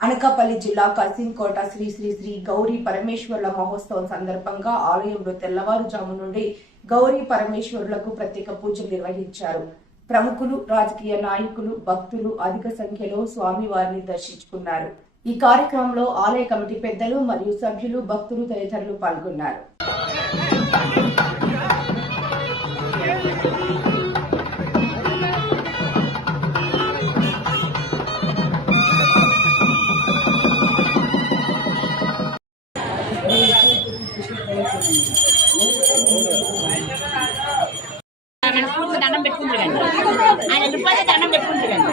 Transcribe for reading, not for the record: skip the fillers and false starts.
అనకాపల్లి జిల్లా కసింకోట శ్రీ శ్రీ శ్రీ గౌరీ పరమేశ్వరుల మహోత్సవం సందర్భంగా ఆలయంలో తెల్లవారుజాము నుండి గౌరీ పరమేశ్వరులకు ప్రత్యేక పూజలు నిర్వహించారు. ప్రముఖులు, రాజకీయ నాయకులు, భక్తులు అధిక సంఖ్యలో స్వామివారిని దర్శించుకున్నారు. ఈ కార్యక్రమంలో ఆలయ కమిటీ పెద్దలు మరియు సభ్యులు, భక్తులు తదితరులు పాల్గొన్నారు. దండం పెట్టుకుంటారండి. ఆయన రూపాయలు దండం పెట్టుకుంటారండి.